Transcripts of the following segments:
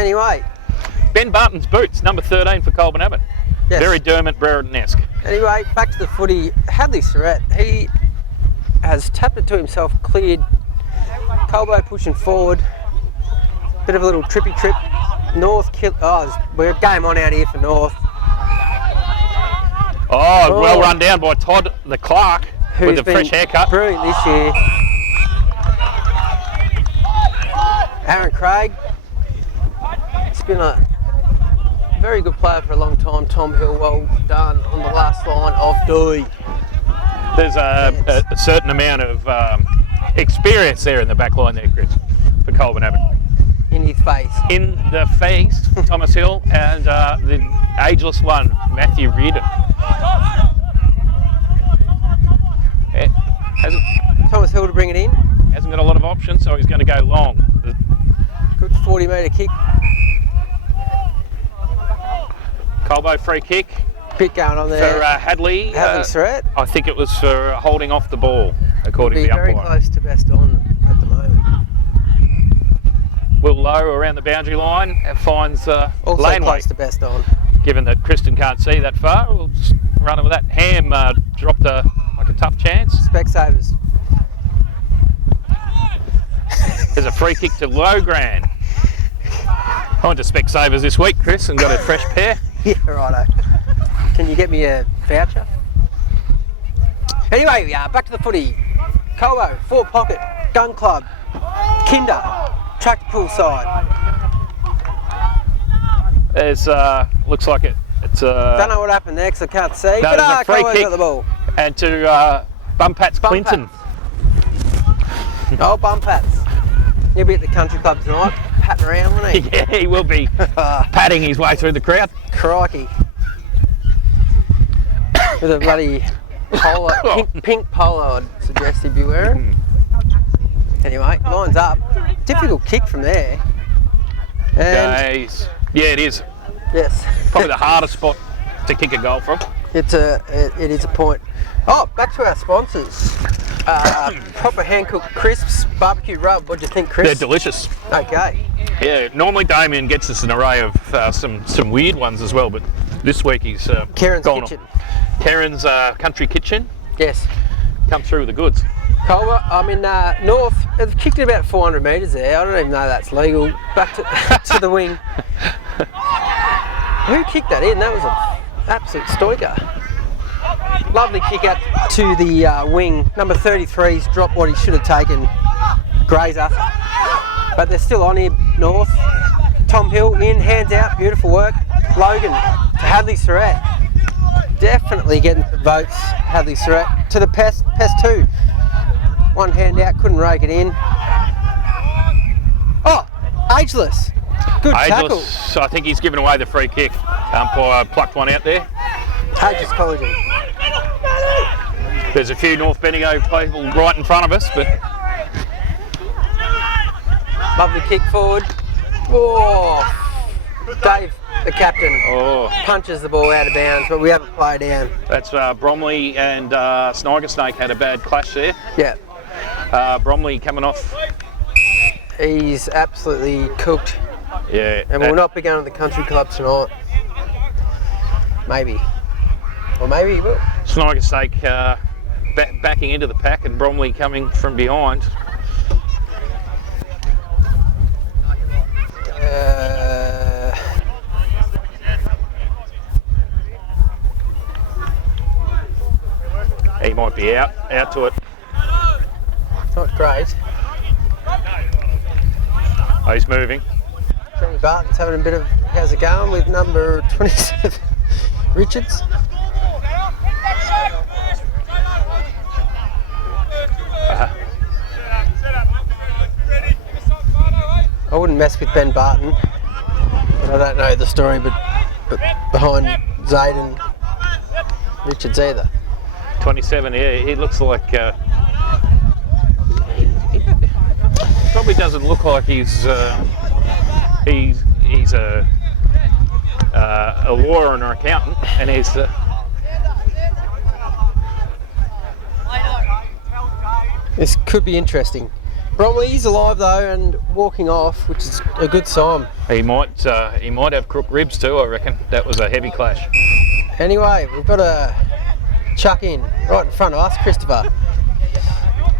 Anyway. Ben Barton's boots, number 13 for Colbo Abbott. Yes. Very Dermot Brereton-esque. Anyway, back to the footy. Hadley Surratt, he has tapped it to himself, cleared. Colbo pushing forward. Bit of a little trippy trip. North, we're game on out here for North. Oh, well run down by Todd the Clark with a fresh haircut. Brilliant this year. Aaron Craig. It's been a very good player for a long time. Tom Hill, well done on the last line of D. There's a certain amount of experience there in the back line there, Chris, for Colbo Abbott. In his face. In the face, Thomas Hill, and the ageless one, Matthew Reardon. Thomas Hill to bring it in. Hasn't got a lot of options, so he's going to go long. Good 40-metre kick. Colbo free kick. Bit going on there. For Hadley. Hadley Surratt. I think it was for holding off the ball, according to the umpire. Very close to best on at the moment. Will Lowe around the boundary line finds also laneway. Close to best on. Given that Kristen can't see that far, we'll just run it with that. Ham dropped a tough chance. Specsavers. There's a free kick to Logran. I went to Specsavers this week, Chris, and got a fresh pair. Yeah, righto. Can you get me a voucher? Anyway, we are back to the footy. Colbo, Fort Pocket, Gun Club, Kinder, tractor pull side. There's looks like it's don't know what happened there because I can't see. No, there's a free Colbo's kick. got the ball. And to Bumpats Clinton. Oh, Bumpats. He'll be at the country club tonight, patting around, won't he? Yeah, he will be patting his way through the crowd. Crikey. With a bloody polo, pink polo, I'd suggest he'd be wearing. Anyway, line's up. Difficult kick from there. And yeah, it is. yes, Probably the hardest spot to kick a goal from. it is a point. Oh, back to our sponsors. Proper hand-cooked crisps, barbecue rub. What do you think, Chris? They're delicious. Okay. Yeah, normally Damien gets us an array of some weird ones as well, but this week he's Karen's gone Kitchen. on. Karen's Country Kitchen. Yes. Come through with the goods. Colbo, I'm in North. They've kicked it about 400 metres there. I don't even know that's legal. Back to the wing. Who kicked that in? That was an absolute stoiker. Lovely kick out to the wing. Number 33's dropped what he should have taken. Grazer. But they're still on here, North. Tom Hill in, hands out, beautiful work. Logan to Hadley Surratt. Definitely getting the votes, Hadley Surratt. To the Pest 2. One hand out, couldn't rake it in. Oh, Ageless. Good tackle. I think he's given away the free kick. Umpire plucked one out there. Ageless College. There's a few North Bendigo people right in front of us, but Lovely kick forward. Oh, Dave, the captain, punches the ball out of bounds, but we have a play down. That's Bromley and Sniger Snake had a bad clash there. Yeah. Bromley coming off. He's absolutely cooked. Yeah. And we'll not be going to the country club tonight. Maybe. Or maybe he will. Sniger Snake backing into the pack and Bromley coming from behind. He might be out to it. Not great. Oh, he's moving. Johnny Barton's having a bit of how's it going with number 27, Richards. I wouldn't mess with Ben Barton, but I don't know the story, but behind Zaid and Richards either. 27, yeah, he looks like he probably doesn't look like he's a lawyer and an accountant, and he's this could be interesting. Bromley's alive though and walking off, which is a good sign. He might have crook ribs too, I reckon. That was a heavy clash. Anyway, we've got a chuck in right in front of us, Christopher.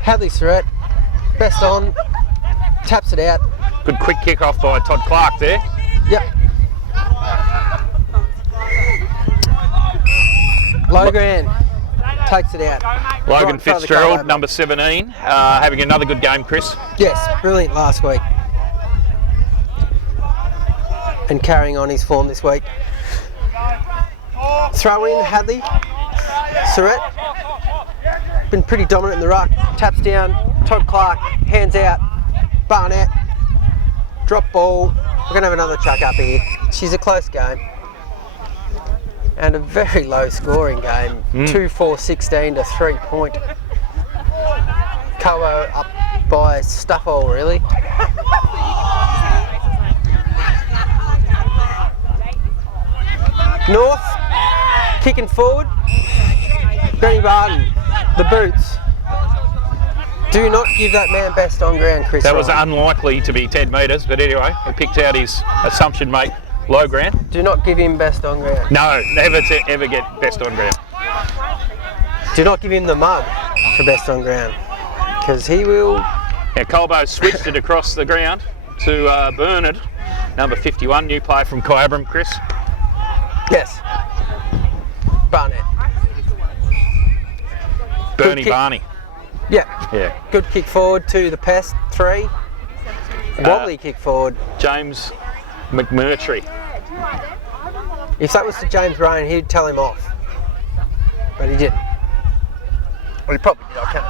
Hadley Surratt, best on, taps it out. Good quick kick off by Todd Clark there. Yep. Logan takes it out. Logan Right in front of the Fitzgerald, Colbo. number 17, having another good game, Chris. Yes, brilliant last week. And carrying on his form this week. Throw in, Hadley. Surratt. Been pretty dominant in the ruck. Taps down. Todd Clark. Hands out. Barnett. Drop ball. We're going to have another chuck up here. She's a close game. And a very low scoring game. 2-4-16 to 3 point. Colbo up by stuff all really. North kicking forward. Benny Barton, the boots. Do not give that man best on ground, Chris. That was Ryan. unlikely to be 10 metres, but anyway, he picked out his assumption mate, low ground. Do not give him best on ground. No, never to ever get best on ground. Do not give him the mug for best on ground, because he will. Now Colbo switched it across the ground to Bernard, number 51, new player from Kyabram, Chris. Yes. Barnett. Bernie kick. Barney. Yeah. Yeah. Good kick forward to the pest, 3. Wobbly kick forward. James McMurtry. If that was to James Rain, he'd tell him off. But he didn't. Well, he probably did, I can't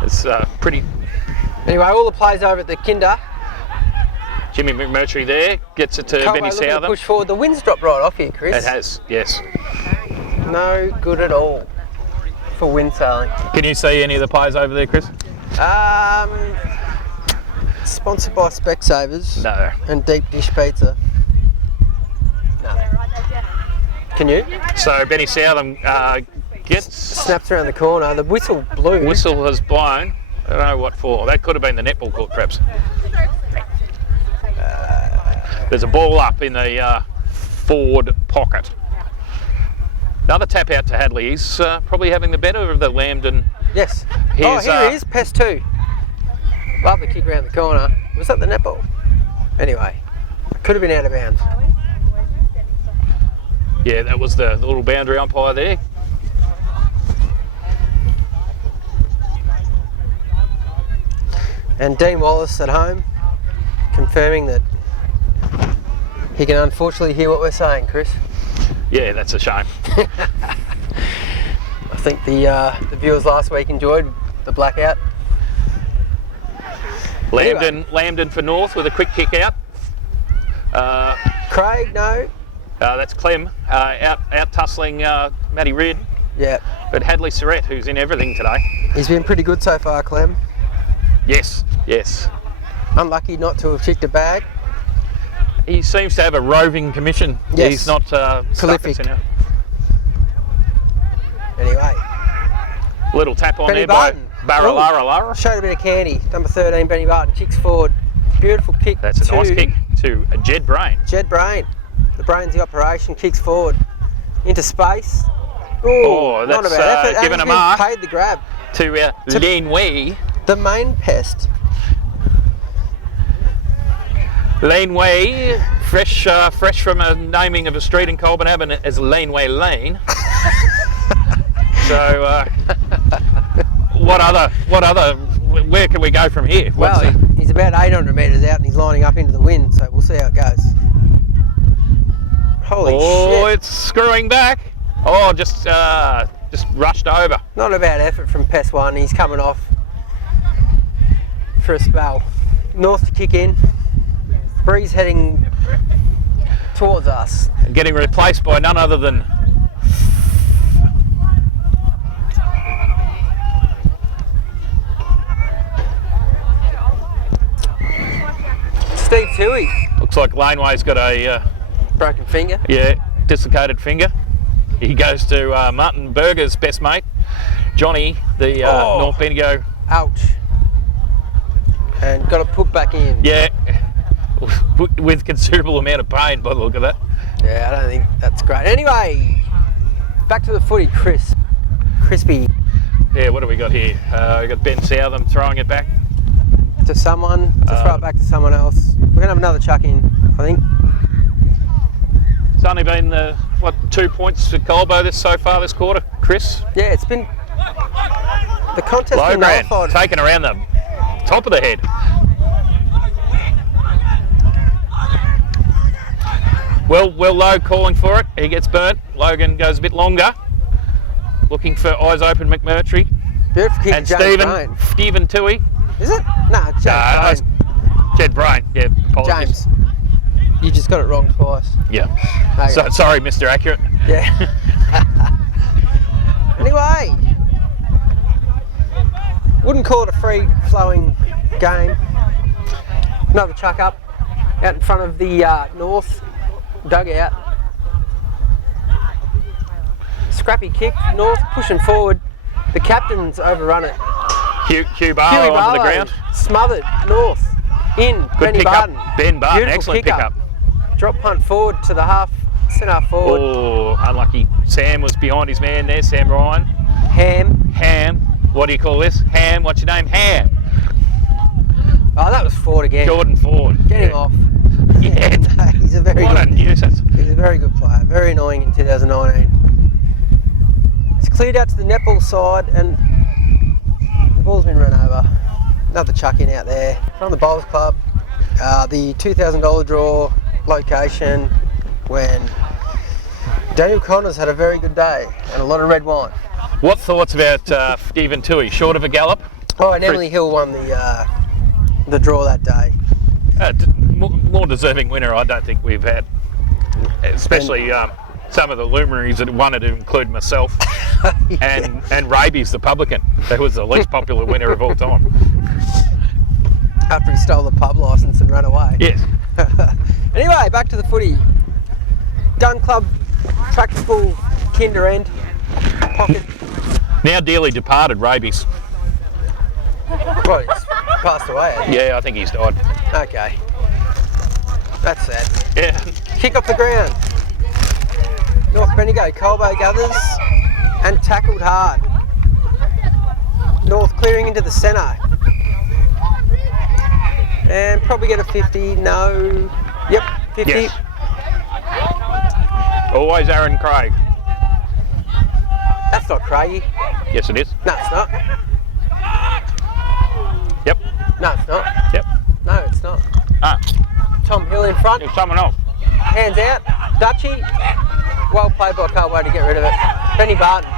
hear. It's pretty. Anyway, all the plays over at the Kinder. Jimmy McMurtry there, gets it to Colbo Benny looking to Southam. push forward. The wind's dropped right off here, Chris. It has, yes. No good at all for wind sailing. Can you see any of the plays over there, Chris? Sponsored by Specsavers No. and Deep Dish Pizza. No. Can you? So Benny Southam gets. Snaps around the corner. The whistle blew. Whistle has blown. I don't know what for. That could have been the netball court, perhaps. There's a ball up in the forward pocket. Another tap out to Hadley. He's probably having the better of the Lambton. Yes. Here's, Here he is, Pest 2. Love the kick around the corner. Was that the netball? Anyway, could have been out of bounds. Yeah, that was the little boundary umpire there. And Dean Wallace at home, confirming that he can unfortunately hear what we're saying, Chris. Yeah, that's a shame. I think the viewers last week enjoyed the blackout. Lambton for North with a quick kick out. Craig, no. That's Clem out tussling Matty Reid. Yeah, But Hadley Surratt, who's in everything today. he's been pretty good so far, Clem. Yes, yes. Unlucky not to have kicked a bag. He seems to have a roving commission. Yes. He's not Prolific. stuck in Anyway, little tap on Benny there Barton. by Baralara Lara. showed a bit of candy. Number 13, Benny Barton, kicks forward. Beautiful kick. That's a to nice kick to Jed Brain. Jed Brain. The brains the operation, kicks forward into space. Oh, not that's, about effort. given And a he's been mark. paid the grab. To Lin Wei. The main pest. Laneway, fresh from a naming of a street in Colborne as Laneway Lane. So, where can we go from here? Well, he's about 800 metres out and he's lining up into the wind, so we'll see how it goes. Holy shit. It's screwing back. Oh, just rushed over. Not a bad effort from Pest 1. He's coming off for a spell. North to kick in. Breeze heading towards us. And getting replaced by none other than Steve Toohey. looks like Laneway's got a Broken finger. dislocated finger. He goes to Martin Berger's best mate, Johnny, the North Bendigo. Ouch. and got it put back in. Yeah, with considerable amount of pain by the look of that. Yeah, I don't think that's great. Anyway, back to the footy, crispy Yeah, what do we got here? We got Ben Southam throwing it back. to someone, to throw it back to someone else. We're going to have another chuck in, I think. It's only been, 2 points to Colbo so far this quarter, Chris? Yeah, it's been... The contest Low been grand, nullified. taken around the top of the head. Well, Lowe calling for it. He gets burnt. Logan goes a bit longer. Looking for eyes open McMurtry. Beautiful kick, And James Stephen Toohey. Is it? No, James Brain. Jed Brain. Yeah, apologies. James. You just got it wrong twice. Yeah. Okay. So, sorry, Mr. Accurate. Yeah. Anyway, wouldn't call it a free-flowing game. Another chuck up out in front of the North dugout. Scrappy kick, North pushing forward. The captain's overrun it. Hugh Barlow onto the ground. Smothered, North. In, Good Benny pick Barton. up. Ben Barton, Beautiful excellent pick up. Drop punt forward to the centre half forward. Oh, unlucky. Sam was behind his man there, Sam Ryan. Ham. What do you call this? Ham, what's your name? Ham. Oh, that was Ford again. Jordan Ford. Get him off. Yeah. No, he's a very What a good. nuisance. He's a very good player. Very annoying in 2019. It's cleared out to the netball side, and the ball's been run over. Another chuck in out there from the Bowls Club. The $2,000 draw location when Daniel Connors had a very good day and a lot of red wine. What thoughts about Stephen Toohey? Short of a gallop? Oh, and Emily Hill won the draw that day. More deserving winner I don't think we've had. Especially some of the luminaries that wanted to include myself and Rabies the publican, who was the least popular winner of all time. After he stole the pub licence and ran away. Yes. Anyway, back to the footy. Gun Club, tractable kinder end, pocket. Now dearly departed, Rabies. Well, he's passed away. Hasn't Yeah, I think he's died. he? Okay. That's sad. Yeah. Kick off the ground. North Bendigo, Colbo gathers and tackled hard. North clearing into the centre. And probably get a 50, no. Yep, 50. Yes. Always Aaron Craig. That's not Craigie. Yes, it is. No, it's not. Yep. No, it's not. Yep. No, it's not. Ah, Tom Hill in front. there's someone else. Hands out. Dutchy. Well played by Colbo to get rid of it. Benny Barton.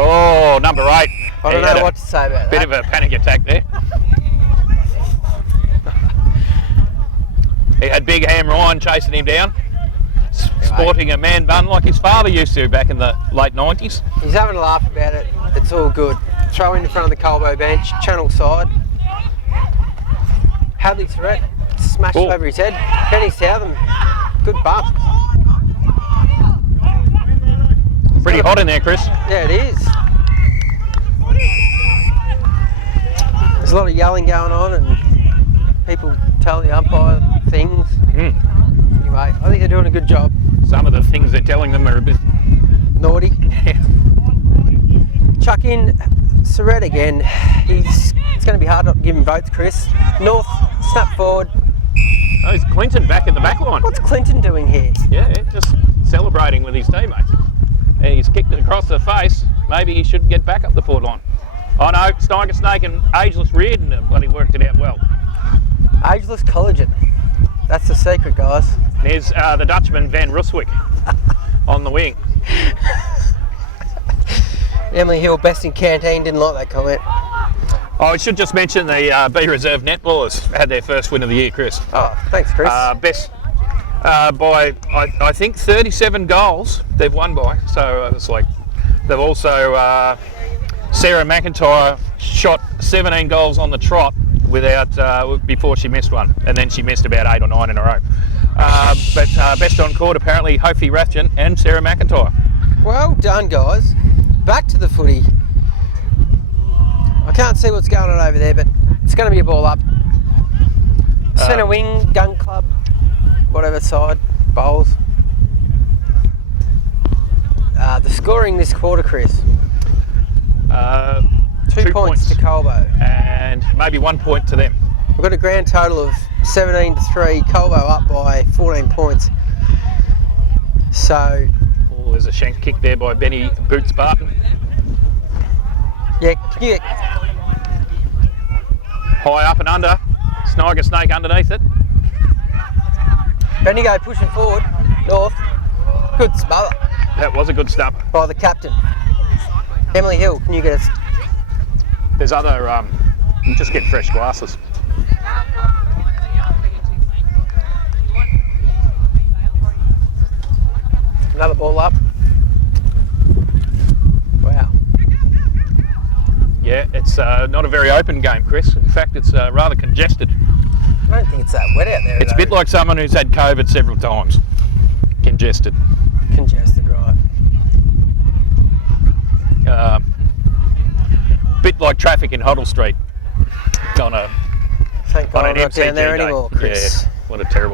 Oh, number 8. I don't He had know a what to say about bit that. of a panic attack there. He had Big Ham Ryan chasing him down, sporting a man bun like his father used to back in the late 90s. He's having a laugh about it. It's all good. Throw in front of the Colbo bench, channel side. Hadley Surrett smashed Oh. over his head. Benny Southam, good bump. Pretty hot in there, Chris. Yeah, it is. There's a lot of yelling going on and people tell the umpire things. Mm. Anyway, I think they're doing a good job. Some of the things they're telling them are a bit Naughty. Chuck in Surrett again. It's going to be hard not to give him votes, Chris. North, snap forward. Oh, it's Clinton back in the back line. What's Clinton doing here? Yeah, just celebrating with his teammates. And he's kicked it across the face. Maybe he should get back up the forward line. Oh no, Steiger Snake and Ageless Reardon have bloody worked it out well. Ageless collagen. That's the secret, guys. There's the Dutchman Van Ruswick on the wing. Emily Hill, best in canteen, didn't like that comment. Oh, I should just mention the B Reserve netballers had their first win of the year, Chris. Oh, thanks, Chris. Best by, I think, 37 goals they've won by. So it's like, they've also, Sarah McIntyre shot 17 goals on the trot without before she missed one, and then she missed about 8 or 9 in a row. But best on court apparently Hofi Rathjen and Sarah McIntyre. Well done, guys. back to the footy. I can't see what's going on over there, but it's going to be a ball up. Centre wing, Gun Club, whatever side, bowls. The scoring this quarter, Chris. 2 points to Colbo. And maybe 1 point to them. We've got a grand total of 17-3. Colbo up by 14 points. So, Oh, there's a shank kick there by Benny Boots Barton. yeah, can you, High up and under. Sniger Snake underneath it. Bendigo pushing forward, north. Good smother That was a good snap. by the captain. Emily Hill, can you get us? There's other, you just get fresh glasses. Another ball up. Wow. Yeah, it's not a very open game, Chris. In fact, it's rather congested. I don't think it's that wet out there. It's a though. bit like someone who's had COVID several times. Congested. Congested, right. Bit like traffic in Hoddle Street on a Thank God on I'm an not down MCG there day. anymore, Chris. Yeah, what a terrible